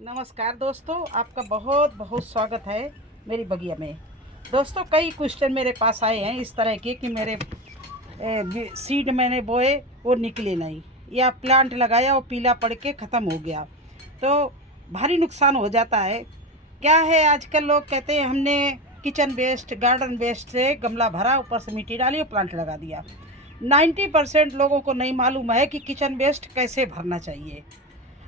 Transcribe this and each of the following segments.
नमस्कार दोस्तों, आपका बहुत बहुत स्वागत है मेरी बगिया में। दोस्तों, कई क्वेश्चन मेरे पास आए हैं इस तरह के कि मेरे सीड मैंने बोए वो निकले नहीं, या प्लांट लगाया वो पीला पड़ के ख़त्म हो गया, तो भारी नुकसान हो जाता है। क्या है, आजकल लोग कहते हैं हमने किचन वेस्ट गार्डन वेस्ट से गमला भरा, ऊपर से मिट्टी डाली और प्लांट लगा दिया। 90% लोगों को नहीं मालूम है कि किचन वेस्ट कैसे भरना चाहिए।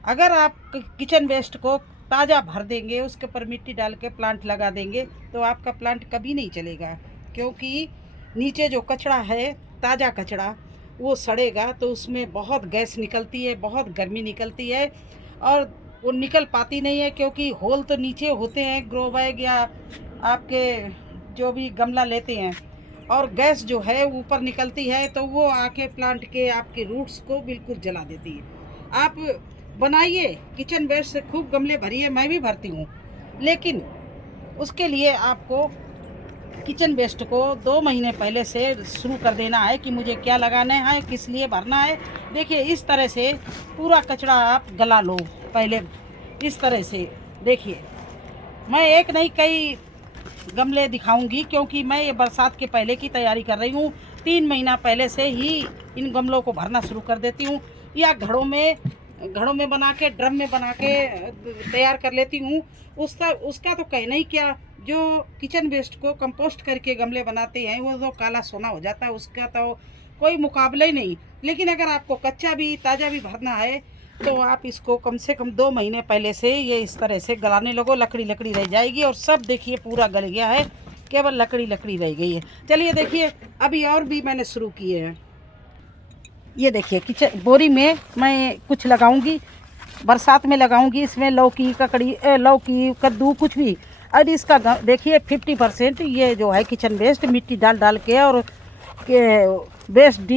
अगर आप किचन वेस्ट को ताज़ा भर देंगे, उसके ऊपर मिट्टी डाल के प्लांट लगा देंगे, तो आपका प्लांट कभी नहीं चलेगा, क्योंकि नीचे जो कचरा है, ताज़ा कचरा, वो सड़ेगा तो उसमें बहुत गैस निकलती है, बहुत गर्मी निकलती है, और वो निकल पाती नहीं है, क्योंकि होल तो नीचे होते हैं ग्रो बैग या आपके जो भी गमला लेते हैं, और गैस जो है ऊपर निकलती है, तो वो आके प्लांट के आपके रूट्स को बिल्कुल जला देती है। आप बनाइए किचन वेस्ट से, खूब गमले भरिए, मैं भी भरती हूँ, लेकिन उसके लिए आपको किचन वेस्ट को 2 महीने पहले से शुरू कर देना है कि मुझे क्या लगाना है, किस लिए भरना है। देखिए, इस तरह से पूरा कचरा आप गला लो पहले, इस तरह से। देखिए, मैं एक नहीं कई गमले दिखाऊंगी, क्योंकि मैं ये बरसात के पहले की तैयारी कर रही हूँ। 3 महीना पहले से ही इन गमलों को भरना शुरू कर देती हूँ, या घड़ों में बना के, ड्रम में बना के तैयार कर लेती हूँ। उसका तो कहना ही क्या। जो किचन वेस्ट को कंपोस्ट करके गमले बनाते हैं, वो तो काला सोना हो जाता है, उसका तो कोई मुकाबला ही नहीं। लेकिन अगर आपको कच्चा भी ताज़ा भी भरना है, तो आप इसको कम से कम 2 महीने पहले से ये इस तरह से गलाने लगो। लकड़ी लकड़ी रह जाएगी, और सब देखिए पूरा गल गया है, केवल लकड़ी लकड़ी रह गई है। चलिए देखिए, अभी और भी मैंने शुरू किए हैं। ये देखिए, किचन बोरी में मैं कुछ लगाऊंगी, बरसात में लगाऊंगी। इसमें लौकी, ककड़ी, लौकी, कद्दू, कुछ भी। और इसका देखिए 50% ये जो है किचन वेस्ट मिट्टी डाल डाल के और वेस्ट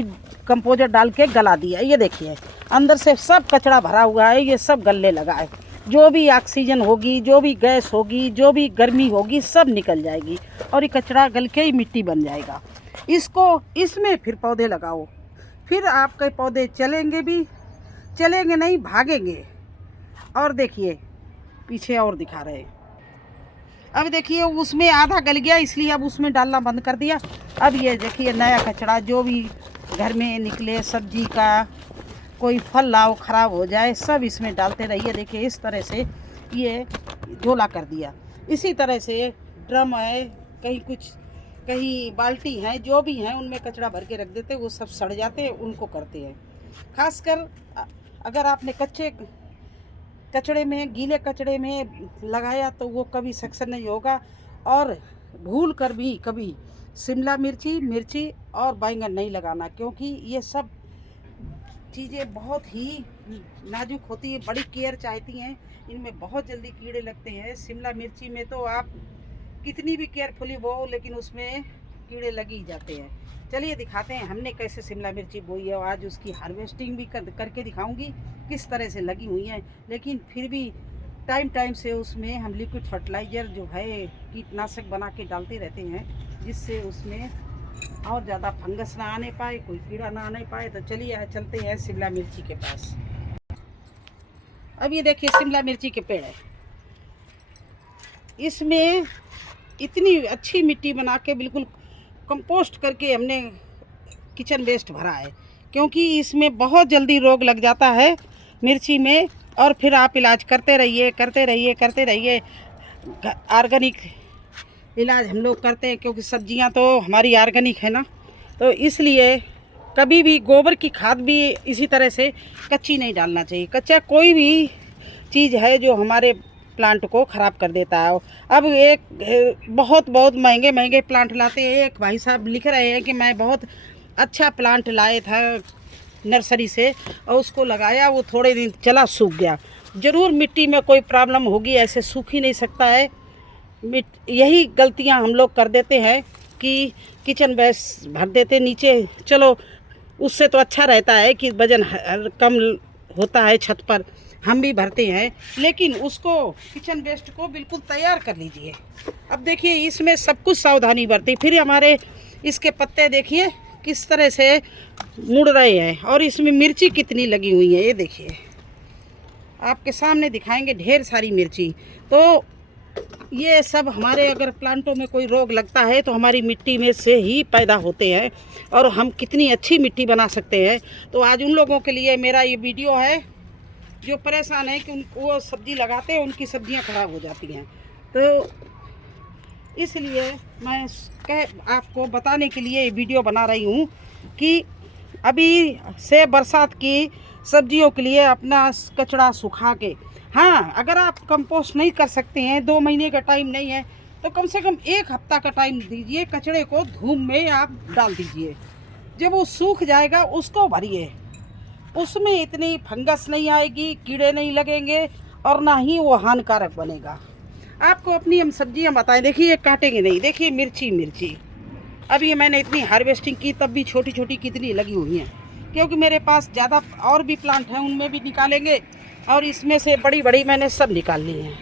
कंपोजर डाल के गला दिया। ये देखिए, अंदर से सब कचरा भरा हुआ है, ये सब गलने लगा है। जो भी ऑक्सीजन होगी, जो भी गैस होगी, जो भी गर्मी होगी, सब निकल जाएगी, और ये कचरा गल के ही मिट्टी बन जाएगा। इसमें फिर पौधे लगाओ, फिर आपके पौधे चलेंगे नहीं, भागेंगे। और देखिए, पीछे और दिखा रहे हैं। अब देखिए, उसमें आधा गल गया, इसलिए अब उसमें डालना बंद कर दिया। अब ये देखिए, नया कचरा जो भी घर में निकले, सब्जी का कोई फल लाओ ख़राब हो जाए, सब इसमें डालते रहिए। देखिए, इस तरह से ये झोला कर दिया। इसी तरह से ड्रम है, कहीं बाल्टी हैं, जो भी हैं, उनमें कचरा भर के रख देते, वो सब सड़ जाते हैं, उनको करते हैं। खासकर अगर आपने कच्चे कचड़े में, गीले कचड़े में लगाया, तो वो कभी सक्सेस नहीं होगा। और भूल कर भी कभी शिमला मिर्ची और बैंगन नहीं लगाना, क्योंकि ये सब चीज़ें बहुत ही नाजुक होती है, बड़ी केयर चाहती हैं। इनमें बहुत जल्दी कीड़े लगते हैं। शिमला मिर्ची में तो आप कितनी भी केयरफुली बो, लेकिन उसमें कीड़े लग ही जाते हैं। चलिए दिखाते हैं हमने कैसे शिमला मिर्ची बोई है। आज उसकी हार्वेस्टिंग भी करके दिखाऊंगी किस तरह से लगी हुई है। लेकिन फिर भी टाइम से उसमें हम लिक्विड फर्टिलाइज़र जो है कीटनाशक बना के डालते रहते हैं, जिससे उसमें और ज़्यादा फंगस ना आने पाए, कोई कीड़ा ना आने पाए। तो चलिए चलते हैं शिमला मिर्ची के पास। अब ये देखिए, शिमला मिर्ची के पेड़ है। इसमें इतनी अच्छी मिट्टी बना के बिल्कुल कंपोस्ट करके हमने किचन वेस्ट भरा है, क्योंकि इसमें बहुत जल्दी रोग लग जाता है मिर्ची में। और फिर आप इलाज करते रहिए। ऑर्गेनिक इलाज हम लोग करते हैं, क्योंकि सब्जियां तो हमारी ऑर्गेनिक है ना, तो इसलिए कभी भी गोबर की खाद भी इसी तरह से कच्ची नहीं डालना चाहिए। कच्चा कोई भी चीज़ है जो हमारे प्लांट को ख़राब कर देता है। अब एक बहुत महंगे प्लांट लाते हैं। एक भाई साहब लिख रहे हैं कि मैं बहुत अच्छा प्लांट लाए था नर्सरी से, और उसको लगाया, वो थोड़े दिन चला, सूख गया। ज़रूर मिट्टी में कोई प्रॉब्लम होगी, ऐसे सूख ही नहीं सकता है। यही गलतियां हम लोग कर देते हैं कि किचन वेस्ट भर देते नीचे। चलो, उससे तो अच्छा रहता है कि वजन कम होता है, छत पर हम भी भरते हैं, लेकिन उसको किचन वेस्ट को बिल्कुल तैयार कर लीजिए। अब देखिए, इसमें सब कुछ सावधानी बरती। फिर हमारे इसके पत्ते देखिए किस तरह से मुड़ रहे हैं, और इसमें मिर्ची कितनी लगी हुई है, ये देखिए। आपके सामने दिखाएंगे ढेर सारी मिर्ची। तो ये सब हमारे अगर प्लांटों में कोई रोग लगता है तो हमारी मिट्टी में से ही पैदा होते हैं, और हम कितनी अच्छी मिट्टी बना सकते हैं। तो आज उन लोगों के लिए मेरा ये वीडियो है जो परेशान है कि वो सब्ज़ी लगाते हैं, उनकी सब्जियां खराब हो जाती हैं। तो इसलिए मैं आपको बताने के लिए ये वीडियो बना रही हूँ कि अभी से बरसात की सब्जियों के लिए अपना कचरा सुखा के, हाँ अगर आप कंपोस्ट नहीं कर सकते हैं, 2 महीने का टाइम नहीं है, तो कम से कम 1 हफ्ता का टाइम दीजिए। कचरे को धूप में आप डाल दीजिए, जब वो सूख जाएगा उसको भरिए। उसमें इतनी फंगस नहीं आएगी, कीड़े नहीं लगेंगे, और ना ही वो हानिकारक बनेगा। आपको अपनी हम सब्जियां बताएं, देखिए ये काटेंगे नहीं। देखिए मिर्ची अभी मैंने इतनी हार्वेस्टिंग की तब भी छोटी छोटी कितनी लगी हुई हैं, क्योंकि मेरे पास ज़्यादा और भी प्लांट हैं, उनमें भी निकालेंगे, और इसमें से बड़ी बड़ी मैंने सब निकाल ली हैं।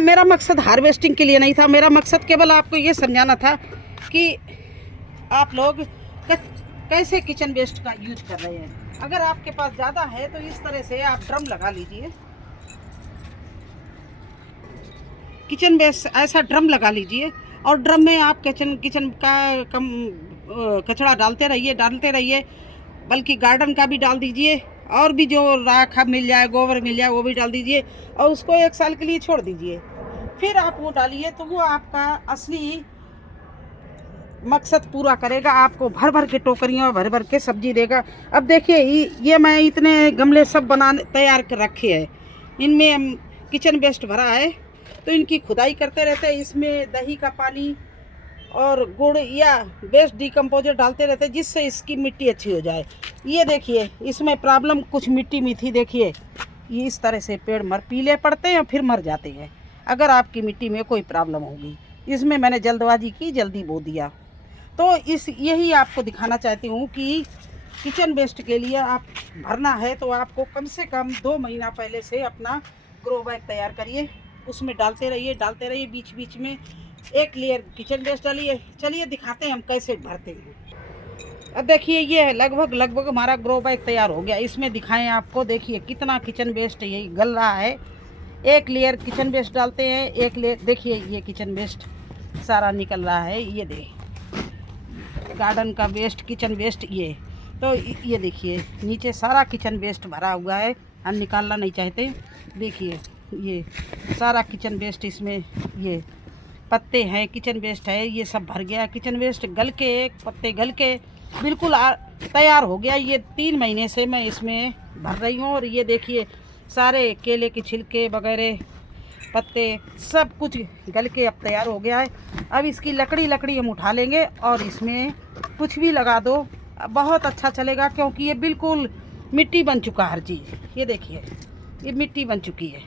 मेरा मकसद हार्वेस्टिंग के लिए नहीं था, मेरा मकसद केवल आपको ये समझाना था कि आप लोग कैसे किचन वेस्ट का यूज कर रहे हैं। अगर आपके पास ज़्यादा है तो इस तरह से आप ड्रम लगा लीजिए, किचन वेस्ट ऐसा ड्रम लगा लीजिए, और ड्रम में आप किचन का कम कचरा डालते रहिए, बल्कि गार्डन का भी डाल दीजिए, और भी जो राख मिल जाए, गोबर मिल जाए, वो भी डाल दीजिए, और उसको 1 साल के लिए छोड़ दीजिए। फिर आप वो डालिए तो वो आपका असली मकसद पूरा करेगा, आपको भर भर के टोकरियाँ भर भर के सब्जी देगा। अब देखिए ये मैं इतने गमले सब तैयार कर रखे हैं, इनमें हम किचन वेस्ट भरा है, तो इनकी खुदाई करते रहते हैं। इसमें दही का पानी और गुड़ या वेस्ट डिकम्पोजर डालते रहते हैं, जिससे इसकी मिट्टी अच्छी हो जाए। ये देखिए इसमें प्रॉब्लम कुछ मिट्टी में थी, देखिए ये इस तरह से पेड़ पीले पड़ते हैं फिर मर जाते हैं। अगर आपकी मिट्टी में कोई प्रॉब्लम होगी, इसमें मैंने जल्दबाजी की, जल्दी बो दिया। तो यही आपको दिखाना चाहती हूँ कि किचन वेस्ट के लिए आप भरना है तो आपको कम से कम 2 महीना पहले से अपना ग्रो बैग तैयार करिए, उसमें डालते रहिए, बीच बीच में 1 लेयर किचन वेस्ट डालिए। चलिए दिखाते हैं हम कैसे भरते हैं। अब देखिए ये लगभग हमारा ग्रो बैग तैयार हो गया। इसमें दिखाएं आपको, देखिए कितना किचन वेस्ट यही गल रहा है। 1 लेयर किचन वेस्ट डालते हैं, 1 लेयर, देखिए ये किचन वेस्ट सारा निकल रहा है। ये गार्डन का वेस्ट, किचन वेस्ट, ये तो ये देखिए नीचे सारा किचन वेस्ट भरा हुआ है, हम निकालना नहीं चाहते। देखिए ये सारा किचन वेस्ट, इसमें ये पत्ते हैं, किचन वेस्ट है, ये सब भर गया। किचन वेस्ट गल के, पत्ते गल के बिल्कुल तैयार हो गया। ये 3 महीने से मैं इसमें भर रही हूँ। और ये देखिए सारे केले के छिलके वगैरह, पत्ते सब कुछ गल के अब तैयार हो गया है। अब इसकी लकड़ी हम उठा लेंगे और इसमें कुछ भी लगा दो, बहुत अच्छा चलेगा, क्योंकि ये बिल्कुल मिट्टी बन चुका हर चीज़। ये देखिए ये मिट्टी बन चुकी है,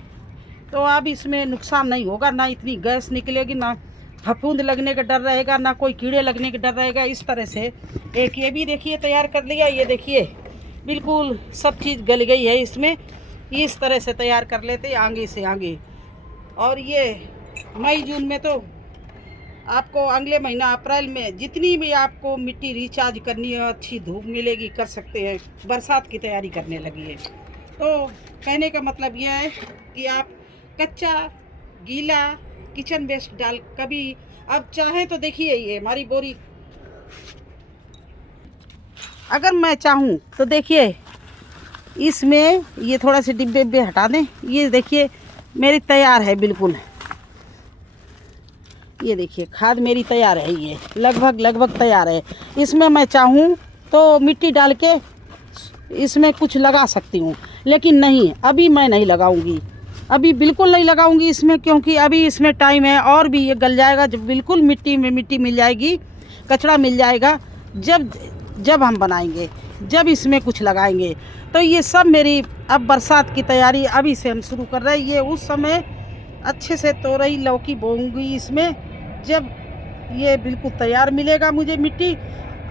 तो अब इसमें नुकसान नहीं होगा, ना इतनी गैस निकलेगी, ना फफूंद लगने का डर रहेगा, ना कोई कीड़े लगने का डर रहेगा। इस तरह से एक ये भी देखिए तैयार कर लिया। ये देखिए बिल्कुल सब चीज़ गल गई है इसमें। इस तरह से तैयार कर लेते आगे से आगे। और ये मई जून में तो आपको अगले महीना अप्रैल में जितनी भी आपको मिट्टी रिचार्ज करनी है, अच्छी धूप मिलेगी, कर सकते हैं। बरसात की तैयारी करने लगी है। तो कहने का मतलब यह है कि आप कच्चा गीला किचन वेस्ट डाल कभी अब चाहे तो देखिए ये हमारी बोरी, अगर मैं चाहूँ तो देखिए इसमें ये थोड़ा से डिब्बे हटा दें। ये देखिए मेरी तैयार है बिल्कुल। ये देखिए खाद मेरी तैयार है, ये लगभग तैयार है। इसमें मैं चाहूँ तो मिट्टी डाल के इसमें कुछ लगा सकती हूँ, लेकिन नहीं, अभी मैं नहीं लगाऊंगी, अभी बिल्कुल नहीं लगाऊंगी इसमें, क्योंकि अभी इसमें टाइम है। और भी ये गल जाएगा, जब बिल्कुल मिट्टी में मिट्टी मिल जाएगी, कचरा मिल जाएगा, जब हम बनाएंगे, जब इसमें कुछ लगाएंगे। तो ये सब मेरी अब बरसात की तैयारी अभी से हम शुरू कर रहे हैं। ये उस समय अच्छे से तोरई लौकी बोऊंगी इसमें, जब ये बिल्कुल तैयार मिलेगा मुझे मिट्टी,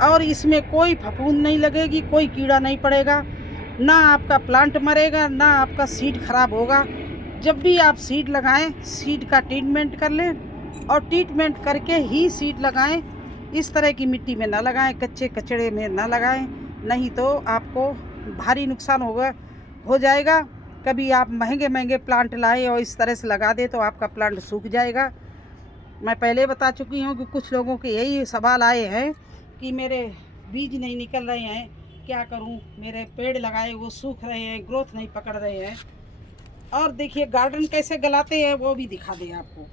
और इसमें कोई फफूंद नहीं लगेगी, कोई कीड़ा नहीं पड़ेगा, ना आपका प्लांट मरेगा, ना आपका सीड खराब होगा। जब भी आप सीड लगाएं, सीड का ट्रीटमेंट कर लें, और ट्रीटमेंट करके ही सीड लगाएं। इस तरह की मिट्टी में ना लगाएं, कच्चे कचड़े में ना लगाएं, नहीं तो आपको भारी नुकसान हो जाएगा। कभी आप महंगे महंगे प्लांट लाएं और इस तरह से लगा दें तो आपका प्लांट सूख जाएगा। मैं पहले बता चुकी हूँ कि कुछ लोगों के यही सवाल आए हैं कि मेरे बीज नहीं निकल रहे हैं, क्या करूँ, मेरे पेड़ लगाए वो सूख रहे हैं, ग्रोथ नहीं पकड़ रहे हैं। और देखिए गार्डन कैसे गलाते हैं वो भी दिखा दें आपको।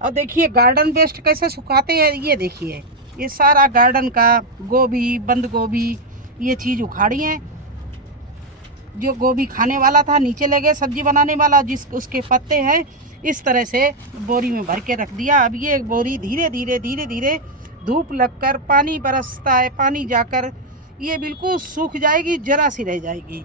और देखिए गार्डन वेस्ट कैसे सुखाते हैं, ये देखिए ये सारा गार्डन का गोभी, बंद गोभी, ये चीज़ उखाड़ी है। जो गोभी खाने वाला था नीचे लगे, सब्जी बनाने वाला उसके पत्ते हैं, इस तरह से बोरी में भर के रख दिया। अब ये बोरी धीरे धीरे धूप लगकर, पानी बरसता है, पानी जाकर ये बिल्कुल सूख जाएगी, जरा सी रह जाएगी।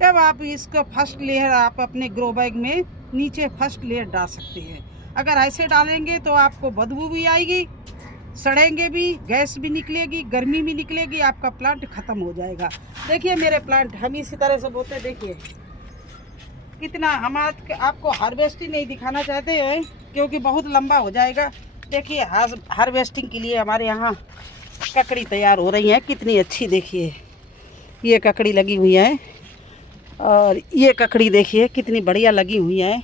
तब आप इसको फर्स्ट लेयर आप अपने ग्रो बैग में नीचे फर्स्ट लेयर डाल सकते हैं। अगर ऐसे डालेंगे तो आपको बदबू भी आएगी, सड़ेंगे भी, गैस भी निकलेगी, गर्मी भी निकलेगी, आपका प्लांट ख़त्म हो जाएगा। देखिए मेरे प्लांट हम इसी तरह से बोते, देखिए कितना। हम आज आपको हार्वेस्टिंग नहीं दिखाना चाहते हैं क्योंकि बहुत लंबा हो जाएगा। देखिए हार्वेस्टिंग के लिए हमारे यहाँ ककड़ी तैयार हो रही है, कितनी अच्छी। देखिए ये ककड़ी लगी हुई है और ये ककड़ी देखिए कितनी बढ़िया लगी हुई है।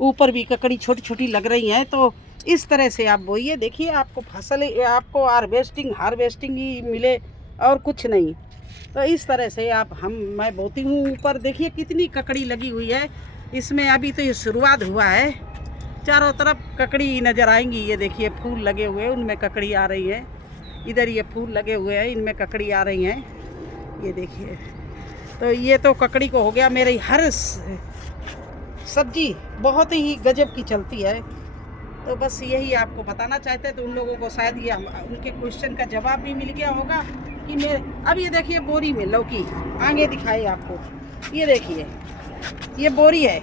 ऊपर भी ककड़ी छोटी छोटी लग रही हैं। तो इस तरह से आप बोइए, देखिए आपको फसल, आपको हार्वेस्टिंग ही मिले और कुछ नहीं। तो इस तरह से मैं बोती हूँ। ऊपर देखिए कितनी ककड़ी लगी हुई है इसमें। अभी तो ये शुरुआत हुआ है, चारों तरफ ककड़ी नज़र आएंगी। ये देखिए फूल लगे हुए हैं, उनमें ककड़ी आ रही है। इधर ये फूल लगे हुए हैं, इनमें ककड़ी आ रही हैं, ये देखिए। तो ये तो ककड़ी को हो गया। मेरी हर सब्जी बहुत ही गजब की चलती है। तो बस यही आपको बताना चाहते हैं। तो उन लोगों को शायद ये उनके क्वेश्चन का जवाब भी मिल गया होगा कि मेरे। अब ये देखिए बोरी में लौकी, आगे दिखाए आपको, ये देखिए ये बोरी है,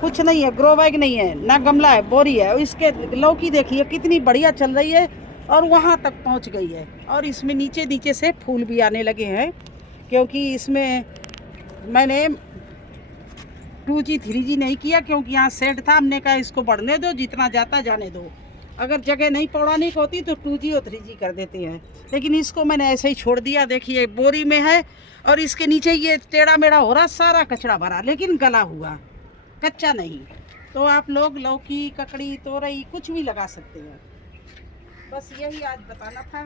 कुछ नहीं है, ग्रो बैग नहीं है, ना गमला है, बोरी है। इसके लौकी देखिए कितनी बढ़िया चल रही है और वहाँ तक पहुँच गई है। और इसमें नीचे से फूल भी आने लगे हैं क्योंकि इसमें मैंने 2G 3G नहीं किया क्योंकि यहाँ सेट था। हमने कहा इसको बढ़ने दो, जितना जाता जाने दो। अगर जगह नहीं पौड़ाने की होती तो 2G और 3G कर देते हैं, लेकिन इसको मैंने ऐसे ही छोड़ दिया। देखिए बोरी में है और इसके नीचे ये टेढ़ा मेढ़ा हो रहा, सारा कचरा भरा, लेकिन गला हुआ, कच्चा नहीं। तो आप लोग लौकी, ककड़ी, तोरई कुछ भी लगा सकते हैं। बस यही आज बताना था।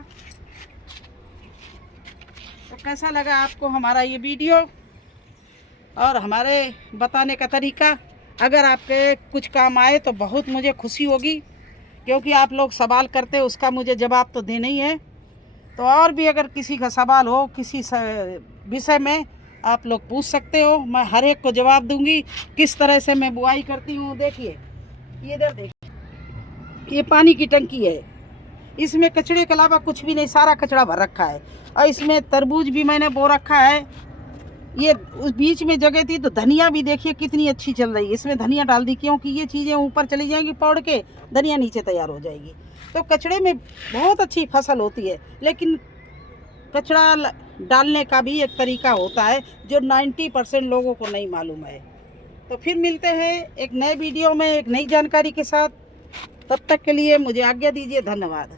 तो कैसा लगा आपको हमारा ये वीडियो और हमारे बताने का तरीका? अगर आपके कुछ काम आए तो बहुत मुझे खुशी होगी, क्योंकि आप लोग सवाल करते हैं, उसका मुझे जवाब तो देना ही है। तो और भी अगर किसी का सवाल हो किसी विषय में, आप लोग पूछ सकते हो, मैं हर एक को जवाब दूंगी। किस तरह से मैं बुआई करती हूँ, देखिए ये इधर देखिए, ये पानी की टंकी है, इसमें कचड़े के अलावा कुछ भी नहीं, सारा कचड़ा भर रखा है। और इसमें तरबूज भी मैंने बो रखा है। ये उस बीच में जगह थी तो धनिया भी देखिए कितनी अच्छी चल रही है, इसमें धनिया डाल दी क्योंकि ये चीज़ें ऊपर चली जाएंगी पौड़ के, धनिया नीचे तैयार हो जाएगी। तो कचड़े में बहुत अच्छी फसल होती है, लेकिन कचड़ा डालने का भी एक तरीका होता है जो 90% लोगों को नहीं मालूम है। तो फिर मिलते हैं एक नए वीडियो में एक नई जानकारी के साथ। तब तक के लिए मुझे आज्ञा दीजिए, धन्यवाद।